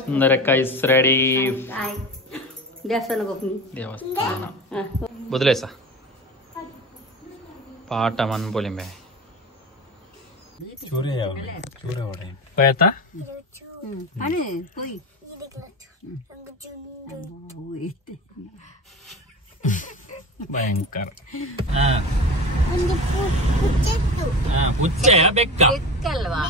ಸುಂದರಕ್ಕ is ready. ದೇವಸ್ಥಾನಕ್ಕೆ ಹೋಗ್ತೀನಿ. ದೇವಸ್ಥಾನ ಬದಲೇಸ ಪಾಠ ಮನ್ ಬೋಲಿಂಬೆ ಹೋಯ್ತಾ ಭಯಂಕರ. ಪುಚ್ಚೆ ಬೆಕ್ಕ ಬೆಕ್ಕಲ್ವಾ?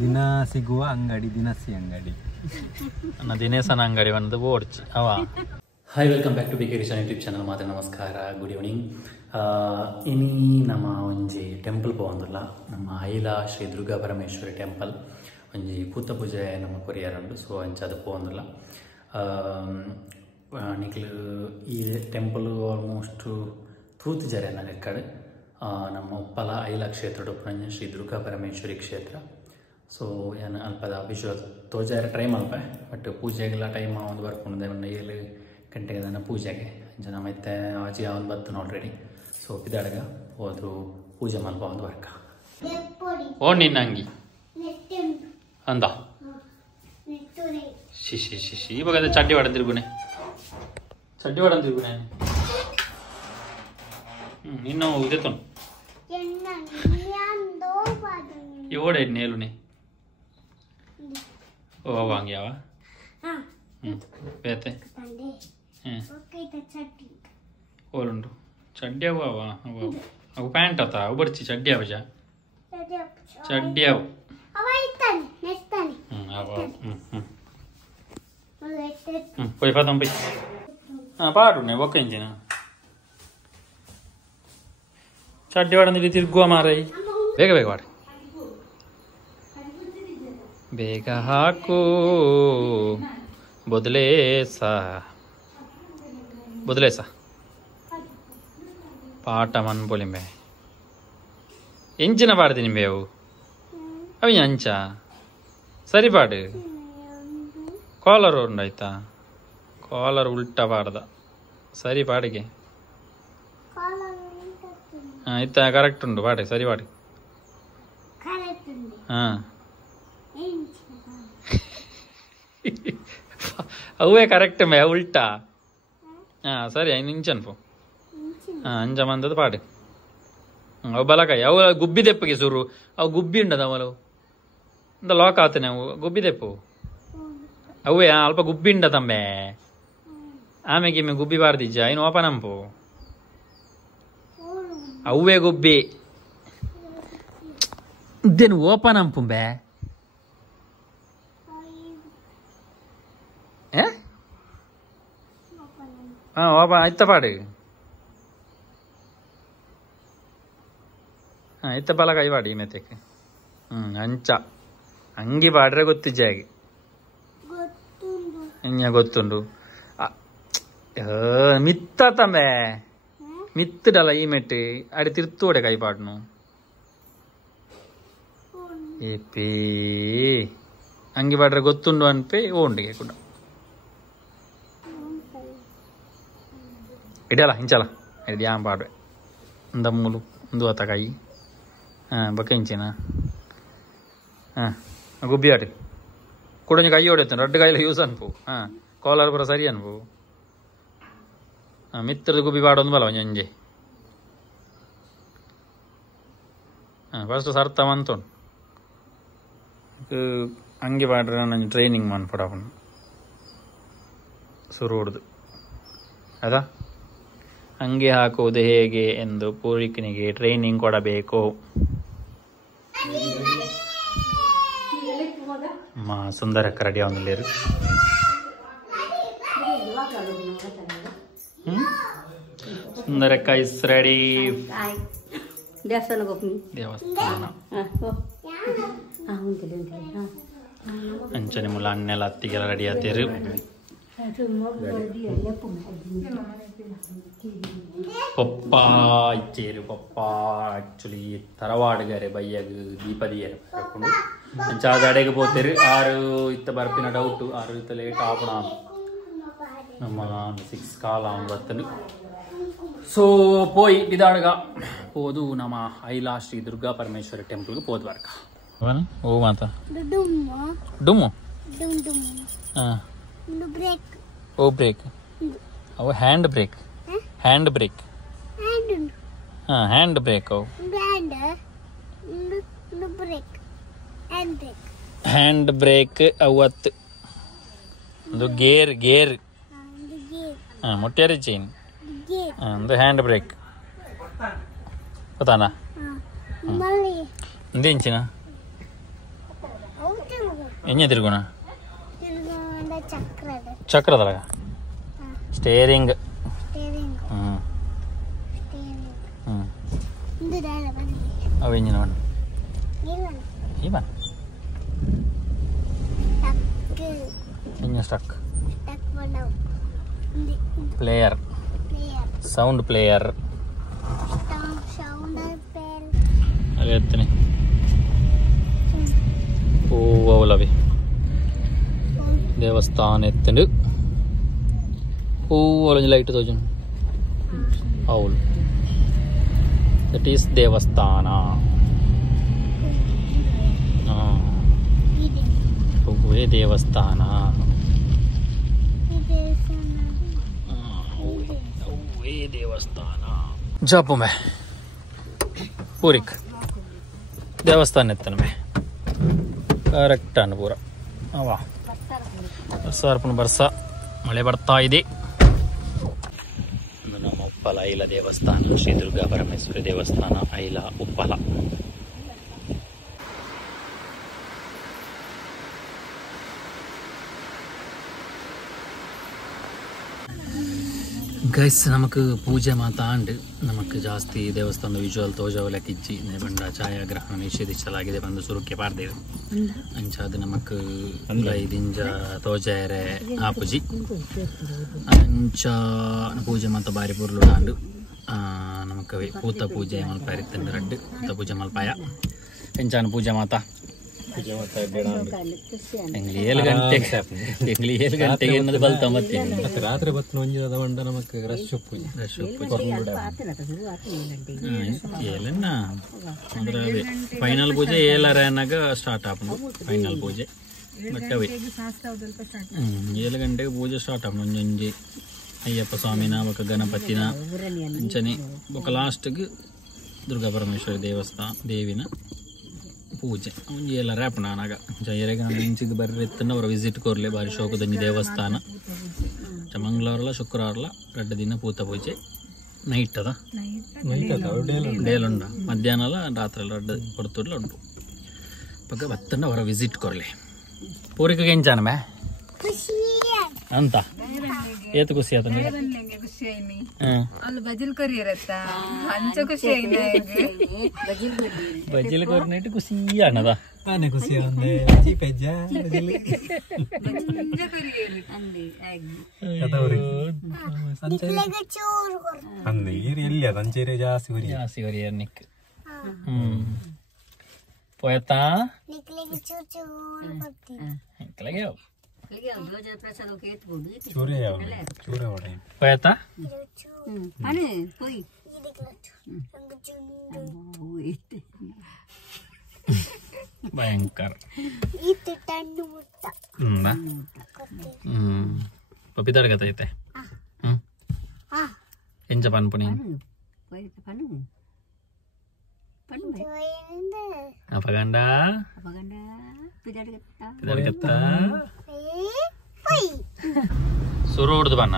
ದಿನ ಸಿಗುವ ಅಂಗಡಿ ದಿನಸಿ ಅಂಗಡಿ ನನ್ನ ದಿನೇಶನ ಅಂಗಡಿ ಒಂದು ಬೋರ್ಚ್ ಅವ. Hi, welcome back to B K Kishan YouTube channel. ಮಾತ್ರ ನಮಸ್ಕಾರ, ಗುಡ್ ಈವ್ನಿಂಗ್. ಇನಿ ನಮ್ಮ ಒಂಜಿ ಟೆಂಪಲ್ ಪೋವಂದಿಲ್ಲ, ನಮ್ಮ ಐಲ ಶ್ರೀ ದುರ್ಗಾ ಪರಮೇಶ್ವರಿ ಟೆಂಪಲ್ ಒಂಜಿ ಪೂತ ಪೂಜೆ ನಮ್ಮ ಕೊರಿಯರುಂಡು. ಸೊ ಅಂಚ ಅದು ಪೋವಂದಿಲ್ಲ. ನಿಕ್ಲು ಈ ಟೆಂಪಲ್ ಆಲ್ಮೋಸ್ಟ್ ತೂತು ಜರೆ ನನ್ನ ಕಡೆ ನಮ್ಮ ಉಪ್ಪಲ ಐಲ ಕ್ಷೇತ್ರ ಶ್ರೀ ದುರ್ಗಾ ಪರಮೇಶ್ವರಿ ಕ್ಷೇತ್ರ. ಸೊ ಏನು ಅಲ್ಪದ ವಿಶ್ವಾಸ ತೋಜಾರ ಟೈಮ್ ಅಲ್ಪ, ಬಟ್ ಪೂಜೆಗೆಲ್ಲ ಟೈಮ್ ಒಂದು ಬರ್ಕೊಂಡು 7 ಗಂಟೆಗೆ ನನ್ನ ಪೂಜೆಗೆ ಜನ ಮತ್ತೆ ಆಜಿ ಒಂದು ಬತ್ತು ಆಲ್ರೆಡಿ. ಸೊ ಪಿದಾಡಗ ಹೋದ್ರು ಪೂಜೆ ಮಲ್ಪ ಒಂದು ವರ್ಕ ಓ ನಿನ್ನ ಅಂಗಿ ಅಂದ ಶಿಶಿ ಶಿಶಿ ಇವಾಗ ಚಡ್ಡಿ ಹೊಡೆದಿರ್ಗುನೆ ಇನ್ನು ಇದೆ ಓಡೆ ನೇಲುನೆ ಓ ಹಂಗೆ ಯಾವ ಬೇತೆ ಓಲುಂಡು ಚಡ್ಡಿ ಅವು ಅವು ಪ್ಯಾಂಟ್ ಅವ ಅವು ಬರ್ಚಿ ಚಡ್ಡಿ ಅವ ಚಡ್ಡಿ ಅವು పోయి పదం పోయి పాడు ఒక్క ఇంజిన చడ్డి వాడని తిరుగువ మారాయి. ಬೇಗ ಬೇಗ వాడు ಬೇಗ ಹಾಕು ಬದಲೇಸ ಪಾಠ ಮನ್ ಬೋಲಿಂಬೆ ಎಂಚಿನ ಪಾಡ್ತೀನಿ ಬೇವು ಅవి ಅಂಚ ಸರಿ ಪಾಡು. ಕಾಲರ್ ಉಂಡಾಯ್ತಾ, ಕಾಲರ್ ಉಲ್ಟಾ ಪಾಡ್ದ ಸರಿ ಪಾಡಿಗೆ ಇತ್ತ ಕರೆಕ್ಟ್ ಉಂಡು ಪಾಡಿ ಸರಿ ಪಾಡಿ. ಅವೇ ಕರೆಕ್ಟ್ ಮೇ ಉಲ್ಟಾ ಸರಿ ಇಂಚನ್ ಪೋ ಅಂಜ ಮಂದದ ಪಾಡಿ. ಅವು ಬಲಕಾಯಿ ಅವು ಗುಬ್ಬಿ ದೆಪ್ಪಗೆ ಸುರು ಅವು ಗುಬ್ಬಿ ಉಂಡದ ಅವಳು ಇಂದ ಲಾಕ್ ಆತನೆ ಅವು ಗುಬ್ಬಿ ದೆಪ್ಪು ಅವೇ ಅಲ್ಪ ಗುಬ್ಬಿ ಉಂಡ ತಂಬೆ ಆಮೆಗೆ ಗುಬ್ಬಿ ಬಾರ್ದಿಜ್ಜ ಇನ್ನು ಓಪನ್ ಅಂಪು ಅವೇ ಗುಬ್ಬಿ ಇದೇನು ಓಪನ್ ಅಂಪುಂಬೆ ಓಪನ್ ಆಯ್ತ ಪಾಡು ಆಯ್ತ ಬಲಕಾಯಿ ಪಾಡಿ ಮೆತ್ತಕ್ಕೆ ಅಂಚ ಅಂಗಿ ಪಾಡ್ರೆ ಗೊತ್ತಿಜ್ಜಾಗಿ ಇನ್ನ ಗೊತ್ತುಂಡು ಮಿತ್ತ ತಂಬೆ ಮಿತ್ತಡಲ್ಲ ಈ ಮೆಟ್ಟು ಅಡಿ ತಿರ್ತೋಡೆ ಕೈ ಪಾಡ್ನು ಏಪಿ ಅಂಗಿ ಪಾಡ್ರೆ ಗೊತ್ತುಂಡು ಅನ್ಪೆ ಓಂಡಿಗೆ ಕೂಡ ಇಡಲ್ಲ ಇಂಚಲ್ಲ ಇಡಿ ಆಂ ಪಾಡ್ವೆ ದಮ್ಮುಲು ಒಂದು ಅತ್ತ ಕೈ ಬಕ್ಕ ಇಂಚಿನ ಗುಬ್ಬಿ ಆಡಿ ಕೂಡ ಕೈ ಹೊಡೆತಾನೆ ರಡ್ಡು ಕೈಲ ಯೂಸ್ ಅನ್ಪು ಕಾಲರ್ ಬರ ಸರಿ ಅನ್ಪು ಮಿತ್ರದ ಗುಬ್ಬಿ ಪಾಡೊಂದು ಬಲ ಒಂಜೆ ಫಸ್ಟ್ ಸರ್ತ ಮಂತೊಂಡು ಹಂಗೆ ಪಾಡ್ರೆ ನನ್ನ ಟ್ರೈನಿಂಗ್ ಮಾಡ್ಕೊಡವನು ಸುರು ಹೊಡ್ದು ಅದಾ ಹಂಗೆ ಹಾಕುವುದು ಹೇಗೆ ಎಂದು ಪೂರ್ವಿಕನಿಗೆ ಟ್ರೈನಿಂಗ್ ಕೊಡಬೇಕು. ಸುಂದರಕ್ಕ ರೆಡಿ ಅವನಲ್ಲಿರು ಸುಂದರಕ್ಕ ಇಸ್ ರೆಡಿ. ದೇವಸ್ಥಾನಕ್ಕೆ ಹೋಗ್ತೀನಿ. ದೇವಸ್ಥಾನ ಅಂಚನೆ ಮುಲ್ಲ ಅಣ್ಣೆಲ್ಲ ಹತ್ತಿಗೆಲ್ಲ ರೆಡಿ ಆತೀರು. ಪಪ್ಪ ಇಚ್ಚೇರು ಪಪ್ಪ ಆಕ್ಚುಲಿ ತರವಾಡುಗಾರೆ ಬಯ್ಯಾಗ ದೀಪದಿಯರು ಹಾಕೊಂಡು ಅಂಚಾದಡೆಗೆ ಪೋತೇರು. ಆರು ಇತ್ತ ಬರ್ಪಿನ ಡೌಟು 6 ಇತ್ತ ಲೇಟ್ ಆಪಣ ನಮ್ಮ 6 ಕಾಲ ಅವನು ಬರ್ತನು. ಸೊ ಪೋಯಿ ಬಿದಾಡ್ಗ ಹೋದು ನಮ್ಮ ಐಲಾ ಶ್ರೀ ದುರ್ಗಾ ಪರಮೇಶ್ವರಿ ಟೆಂಪಲ್ಗೆ ಹೋದ್ವಾರ್ಕ ಓ ಮಾತ ಡುಮ್ಮು ಹಾಂ ಓ ಬ್ರೇಕ್ ಅವು ಹ್ಯಾಂಡ್ ಬ್ರೇಕ್ ಹಾಂ ಹ್ಯಾಂಡ್ ಬ್ರೇಕ್ ಅವು ಹ್ಯಾಂಡ್ ಬ್ರೇಕ್ ಅವತ್ತು ಒಂದು ಗೇರ್ ಹಾಂ ಮುಟ್ಟ್ಯಾರಿ ಚೈನ್ ಒಂದು ಹ್ಯಾಂಡ್ ಬ್ರೇಕ್ ಗೊತ್ತಾನ ಇಂಚಿನ ಹೆಂಗೆ ತಿರುಗೋಣ ಚಕ್ರದೊಳಗ ಸ್ಟೇರಿಂಗ್ ಅವು ಇಂಜಿನ ಬಾ ಇಂಜಿನ ಸ್ಟಕ್ ಪ್ಲೇಯರ್ ಸೌಂಡ್ ಪ್ಲೇಯರ್ ಅದೇ ಎತ್ತನೆ ಓವಲವಿ ದೇವಸ್ಥಾನ ಎತ್ತಂಡು ಓವಲೊಂದು ಲೈಟ್ ತೋಜನು అవును ದಟ್ ಈಸ್ ದೇವಸ್ಥಾನ ಹೂವೇ ದೇವಸ್ಥಾನ ಹೂವೇ ದೇವಸ್ಥಾನ ಜಪುಮೆ ಪೂರಿಕ್ ದೇವಸ್ಥಾನ ಎತ್ತನಮೆ ಕರೆಕ್ಟ್ ಅನ್ನು ಪೂರ ಅವ ಬರ್ಸ ಮಳೆ ಬರ್ತಾ ಇದೆ. ನಮ್ಮ ಉಪ್ಪಲ ಐಲ ದೇವಸ್ಥಾನ ಶ್ರೀ ದುರ್ಗಾ ಪರಮೇಶ್ವರಿ ದೇವಸ್ಥಾನ ಐಲ ಉಪ್ಪಲ. ಗೈಸ್ ನಮಕ್ ಪೂಜೆ ಮಾತಾಂಡ್ ನಮಕ್ ಜಾಸ್ತಿ ದೇವಸ್ಥಾನದ ವಿಜುವಲ್ ತೋಜವಲಕ್ಕಿಜ್ಜಿ ಬಂಡ ಛಾಯಾಗ್ರಹಣ ನಿಷೇಧಿಸಲಾಗಿದೆ ಬಂದು ಸುರುಕ್ಕೆ ಪಾರ್ದೇವೆ ಅಂಚಾದ ನಮಕ್ ಐದಿಂಜ ತೋಜಾರೆ ಆಪುಜಿ ಅಂಚ ಪೂಜೆ ಮಾತ ಬಾರಿ ಪುರ್ಲುಡಾಂಡು ನಮಕ್ ಪೂತ ಪೂಜೆ ಮಲ್ಪಾರಿ ತಂದು ರಡ್ಡು ಪೂತ ಪೂಜೆ ಮಲ್ಪಾಯ ಎಂಚಾನ ಪೂಜೆ ಮಾತ ಏಳು ಗಂಟೆಗೆ ಎನ್ನದು ಬಲ್ತಂಬತ್ತೀನಿ ರಾತ್ರಿ ಬತ್ತು ಒಂಜದ ಬಂಡ ನಮಕ್ ರಶ್ ಏಲನ್ನ ಅಂದ್ರೆ ಅದೇ ಫೈನಲ್ ಪೂಜೆ ಏಳರ ಅನ್ನಗ ಸ್ಟಾರ್ಟ್ ಆಪನು ಫೈನಲ್ ಪೂಜೆ ಬಟ್ ಅವೇ 7 ಗಂಟೆಗೆ ಪೂಜೆ ಸ್ಟಾರ್ಟ್ ಆಪನು ಒಂಜೊಂಜಿ ಅಯ್ಯಪ್ಪ ಸ್ವಾಮಿನ ಬೊಕ ಗಣಪತಿನ ಅಂಚನೆ ಬೊಕ ಲಾಸ್ಟ್ಗೆ ದುರ್ಗಾ ಪರಮೇಶ್ವರಿ ದೇವಸ್ಥಾನ ದೇವಿನ ಪೂಜೆ ಒಂಜಿ ಎಲ್ಲ ರ್ಯಾಪ್ ನಾನಾಗ ಜಯರೆಗೆ ನಾನು ಇಂಚಿಗೆ ಬರ್ರಿ ಎತ್ತನ ಅವರ ವಿಸಿಟ್ ಕೊರ್ಲೆ ಬಾರಿ ಶೋಕದಂಜಿ ದೇವಸ್ಥಾನ ಮಂಗಳವಾರಲ ಶುಕ್ರವಾರಲ 2 ದಿನ ಪೂತ ಪೂಜೆ ನೈಟ್ ಅದ ಡೇಲುಂಡ ಮಧ್ಯಾಹ್ನ ರಾತ್ರಿ 2 ಕೊಡ್ತುಡ್ಲ ಉಂಟು ಪಕ್ಕ ಬತ್ತಂಡ ಅವರ ವಿಸಿಟ್ ಕೊರ್ಲೆ ಪೂರಿಕೆಗೆ ಎಂಚಾನ ಮೇ ಅಂತ ಏತು ಖುಷಿ ಆತ ಬಜಿಲ್ ಕೊರ್ನೆಟ್ ಖುಷಿ ಅನ್ನದ ಖುಷಿ ಜಾಸ್ತಿ ಕೊರಿಯರ್ನಿಕ್ ಪೋಯತಾ ಪೋಯತಾ ಭಯಂಕರ ಪಪಿತಾಡ ಕಥೈತೆ ಎಂಚ ಪನ್ಪುನಿ ಅಪಗಂಡ ಸುರು ಹೊಡ್ದು ಬನ್ನ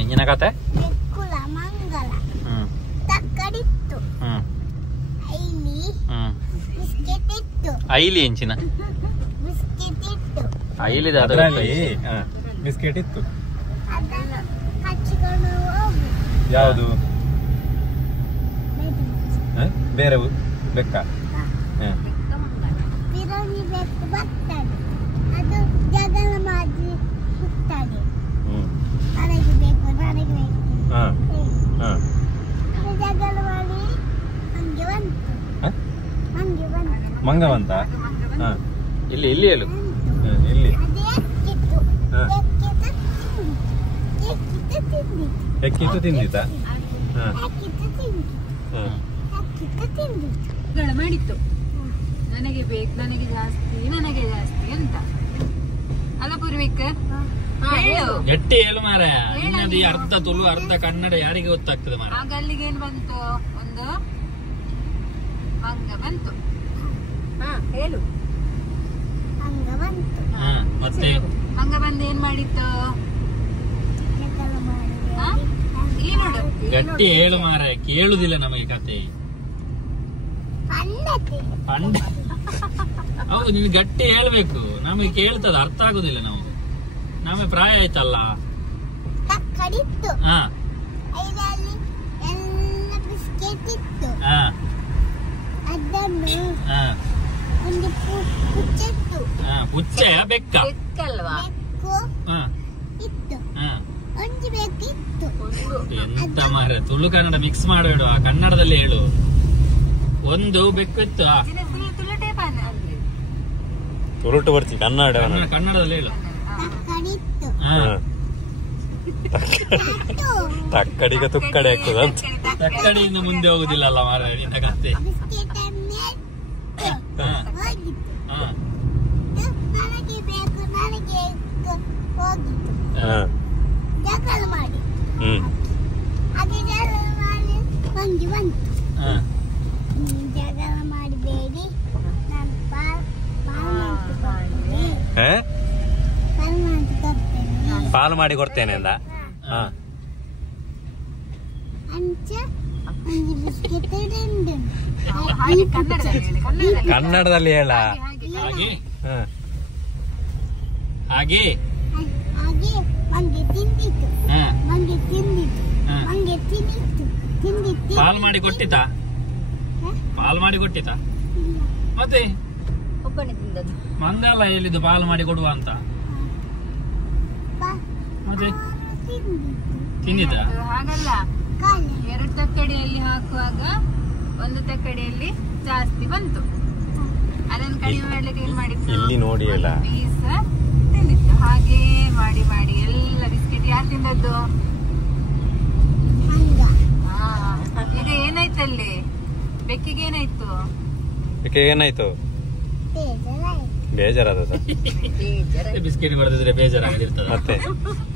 ಎಂಜಿನ ಕತೆ ಐಲಿ ಎಂಚಿನ ಐಲಿದ ಬಿಸ್ಕೆಟ್ ಇತ್ತು ಯಾವುದು ಬೇರೆ ಬೆಕ್ಕ ಮಂಗವಂತ ಇಲ್ಲಿ ಇಲ್ಲಿ ಹೇಳು ಇಲ್ಲಿ ಹೆಕ್ಕಿತ್ತು ತಿಂದಿದ್ದ ಮಾಡಿತ್ತು ನನಗೆ ಬೇಕು, ನನಗೆ ಜಾಸ್ತಿ, ನನಗೆ ಜಾಸ್ತಿ ಅಂತ ಅಲ್ಲ ಪೂರ್ವಿಕ್? ಗಟ್ಟಿ ಹೇಳು ಮಾರೆ. ಇನ್ನದು ಅರ್ಧ ತುಳು ಅರ್ಧ ಕನ್ನಡ ಯಾರಿಗೆ ಗೊತ್ತಾಗ್ತದೆ ಮಾರೆ? ಆಗ ಅಲ್ಲಿಗೆ ಏನ್ ಬಂತು? ಒಂದು ಮಂಗ ಬಂತು. ಹೇಳು. ಮತ್ತೆ ಮಂಗ ಬಂದು ಏನ್ ಮಾಡಿತ್ತು? ಗಟ್ಟಿ ಹೇಳು ಮಾರೆ, ಕೇಳುದಿಲ್ಲ ನಮಗೆ ಕತೆ. ಹೌದು, ನೀನು ಗಟ್ಟಿ ಹೇಳ್ಬೇಕು, ನಮಗೆ ಕೇಳ್ತದ, ಅರ್ಥ ಆಗುದಿಲ್ಲ. ನಮಗೆ ಪ್ರಾಯ ಆಯ್ತಲ್ಲ. ಹಾ ಪುಚ್ಚೆ ಬೆಕ್ಕ ಬೆಕ್ಕಲ್ವಾ? ಎಂತ ಮಾರೆ, ತುಳು ಕನ್ನಡ ಮಿಕ್ಸ್ ಮಾಡಬೇಡ, ಕನ್ನಡದಲ್ಲಿ ಹೇಳು. ಒಂದು ಬೆಕ್ಕು ಇತ್ತು. ತುಳುಟು ಬರ್ತಿ ಕನ್ನಡ ಕನ್ನಡದಲ್ಲಿ ಹೇಳು. ತಕ್ಕಡಿಗೆ ತುಕ್ಕಡಿ ಆಗ್ತದ ಅಂತ. ತಕ್ಕಡಿಯಿಂದ ಮುಂದೆ ಹೋಗುದಿಲ್ಲಲ್ಲ ಮಾರ ನಿನ್ನ ಕತೆ. ಪಾಲು ಮಾಡಿ ಕೊಡ್ತೇನೆ ಅಂದ. ಕನ್ನಡದಲ್ಲಿ ಹೇಳ. ಹಾಗೆ ಪಾಲು ಮಾಡಿ ಕೊಟ್ಟಿತಾ? ಪಾಲು ಮಾಡಿ ಕೊಟ್ಟಿತಾ? ಮತ್ತೆ ಮಂಗಲ್ಲ ಹೇಳಿದ್ದು ಪಾಲು ಮಾಡಿ ಕೊಡುವ ಅಂತ. ಮತ್ತೆ ತಿಂದಿದ್ದ? ಹಾಗಲ್ಲ, 2 ತಕ್ಕಡಿಯಲ್ಲಿ ಹಾಕುವಾಗ 1 ತಕ್ಕಡಿಯಲ್ಲಿ ಜಾಸ್ತಿ ಬಂತು. ಅದನ್ನು ಕಡಿಮೆ ಮಾಡ್ಲಿಕ್ಕೆ ಏನ್ ಮಾಡಿತ್ತು? ಇಲ್ಲಿ ನೋಡಿ ಅಲ್ಲ, ಪೀಸ್ ತಿಂದಿತ್ತು. ಹಾಗೆ ಮಾಡಿ ಮಾಡಿ ಎಲ್ಲ ಬಿಸ್ಕೆಟ್ ಯಾರು ತಿಂದದ್ದು? ಈಗ ಏನಾಯ್ತಲ್ಲಿ? ಬೆಕ್ಕಿಗೆ ಏನಾಯ್ತು? ಏನಾಯ್ತು? ಬೇಜಾರದ ಬಿಸ್ಕೆಟ್ ಬರೆದಿದ್ರೆ ಬೇಜಾರಾಗಿರ್ತದ. ಮತ್ತೆ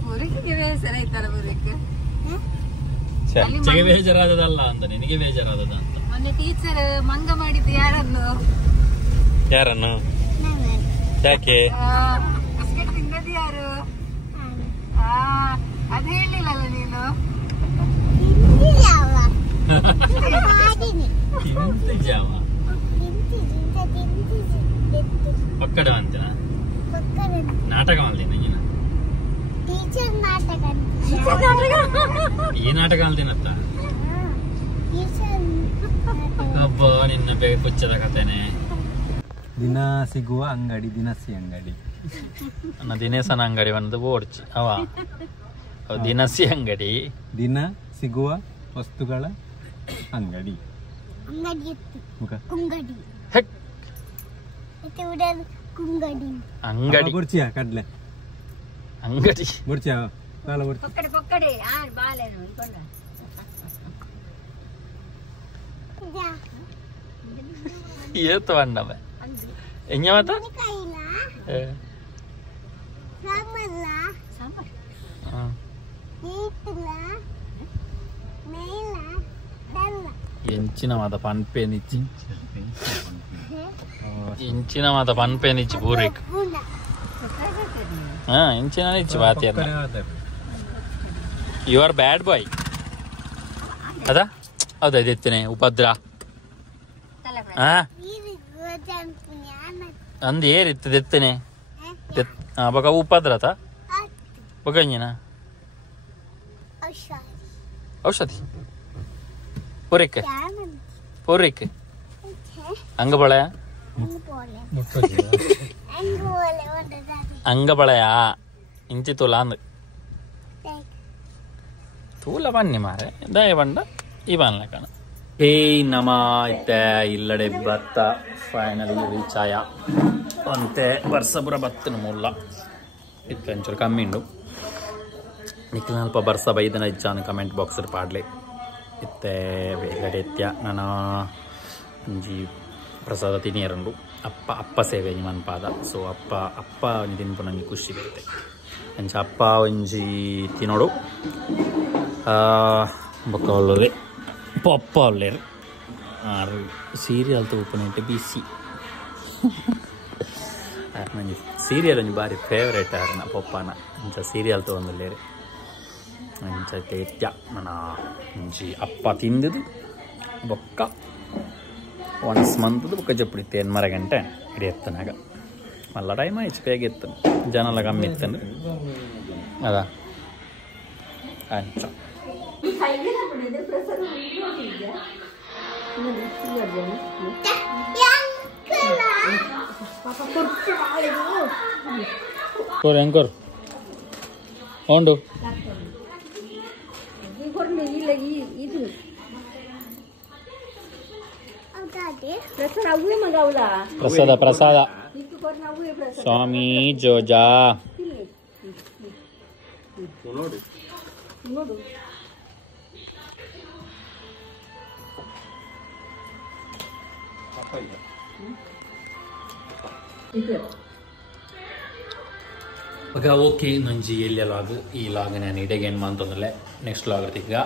ಪೂರಿಕೆ ಬೇಸರ ಆಯ್ತಲ್ಲ ಪೂರಿಕೆ? ಅಚ್ಚೆಗೆ ಬೇಜಾರಾದದಲ್ಲ ಅಂತ, ನಿನಗೆ ಬೇಜಾರಾದದ ಅಂತ. ಮೊನ್ನೆ ಟೀಚರ್ ಮಂಗ ಮಾಡಿದ್ದು ಯಾರನ್ನು? ಯಾರನ್ನು? ಯಾಕೆ ಬಿಸ್ಕೆಟ್ ತಿನ್ನದು ಯಾರು? ಅದ್ ಹೇಳಿಲ್ಲಲ್ಲ ನೀನು. ಜಾವ ಪಕ್ಕಡ ಅಂತೀನ ನಾಟಕ ಮಾಡ್ತೀನಿ ನೀನು. ಈ ನಾಟಕ ಅಲ್ದೇನತ್ತ? ಹಬ್ಬ ನಿನ್ನ ಪುಚ್ಚದ ಕಥೆನೆ. ದಿನ ಸಿಗುವ ಅಂಗಡಿ ದಿನಸಿ ಅಂಗಡಿ. ನನ್ನ ದಿನೇಶನ ಅಂಗಡಿ ಒಂದು ಓಡ್ಚಿ ಅವ ದಿನಸಿ ಅಂಗಡಿ. ದಿನ ಸಿಗುವ ವಸ್ತುಗಳ ಅಂಗಡಿ. ಅಂಗಡಿ ಬುರ್ಚಿಯ ಕಡ್ಲೆ ಅಂಗಡಿ ಬುರ್ಚಿಯ ಕಾಲ ಬುರ್ಚಿ ಏತು ಅಣ್ಣವ ಹೆಂಗ ಮತ್ತ ಎಂಚಿನ ಮಾತ ಪನ್ಪೇನಿಚ್ಚಿ ಇಂಚಿನ ಮಾತ ಪನ್ಪೇನಿಚ್ಚಿ ಪೂರೈಕ್ ಇಂಚಿನ ಇಚ್ಚಿ ಬಾತಿ ಅದ. ಯು ಆರ್ ಬ್ಯಾಡ್ ಬಾಯ್ ಅದಾ? ಹೌದಾ ಇದೆತ್ತೇನೆ ಉಪದ್ರ ಅಂದ್ ಏರಿತ್ತು ಎತ್ತೇನೆ ಬಗ ಉಪದ್ರತ ಬಗಂಜಿನ ಔಷಧಿ ಪೂರೈಕೆ ಪೂರೈಕೆ ಅಂಗಬಳಯ ಅಂಗಬಳಯ ಇಂಚಿ ತೂಲ ಅಂದ್ ತೂಲ ಬನ್ನಿ ಮಾರೆ ದಯ ಬಂಡ ಈ ಬನ್ಲ ಕಣ. ಏಯ್ ನಮ ಇತ್ತೆ ಇಲ್ಲಡೆ ಬತ್ತ ಫೈನಲಿ ರೀಚ್ ಆಯ ಅಂತೆ ವರ್ಷಪುರ ಬತ್ತನ ಮುಲ್ಲ ಇತ್ತು ಒಂಚೂರು ಕಮ್ಮಿ ಉಂಡು ನಿಖಿಲ್ ಅಲ್ಪ ಬರ್ಸ ಬೈದನ ಇಚ್ಚಾನು ಕಮೆಂಟ್ ಬಾಕ್ಸರ್ ಪಾಡ್ಲೆ ಇತ್ತೆ ಬೇಗಡೆತ್ಯ ನಾನು ಒಂಜಿ ಪ್ರಸಾದ ತಿನಿಯರಂಡು ಅಪ್ಪ ಸೇವೆ ನಿಮ್ಮನ್ ಪಾದ ಸೊ ಅಪ್ಪ ತಿನ್ಪು ನನಗೆ ಖುಷಿ ಬರುತ್ತೆ ಅಂಚ ಅಪ್ಪ ಒಂಜಿ ತಿನ್ನೋಡು ಬೊಕ್ಕ ಒಳ್ಳದೆ ಪಪ್ಪ ಒಳ್ಳೆರು ಸೀರಿಯಲ್ ತೂಪುನಿಟ್ಟು ಬಿಸಿ ನಂಗೆ ಸೀರಿಯಲ್ ಒಂಜಿ ಬಾರಿ ಫೇವ್ರೇಟ್ ಆರ್ನ ಪಪ್ಪನ ಅಂಚ ಸೀರಿಯಲ್ ತೊಗೊಂದುಲ್ಲೇರು ಅಂಚ ತೇತ್ಯ ನನ್ನ ಒಂಜಿ ಅಪ್ಪ ತಿಂದದು ಬೊಕ್ಕ ಒನ್ಸ್ ಮಂತದ್ದು ಬೊಕ್ಕ ಜಪ್ಪುಡಿ ತೇನ್ ಮರ ಗಂಟೆ ಇಡೀ ಎತ್ತನಾಗ ಮಲ್ಲ ಟೈಮ್ ಹೆಚ್ಚು ಬೇಗ ಎತ್ತನು ಜನ ಎಲ್ಲ ಕಮ್ಮಿ ಇತ್ತನು ಅದಾ ಅಂಚ ಎಂಕರ್ ಉಂಡು ಪ್ರಸಾದ ಸ್ವಾಮಿ ಜೋಜಾ ಓಕೆ ನಂಜಿ ಎಲ್ಲಿ ಲಾಗ್ ಈ ಲಾಗ್ ನಾನು ಇಡೆಗೆ ಏನು ಅಂತಂದ್ರೆ ನೆಕ್ಸ್ಟ್ ಲಾಗ್ ಇರ್ತೀಗ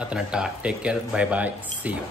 ಅದನ್ನ take care bye bye see you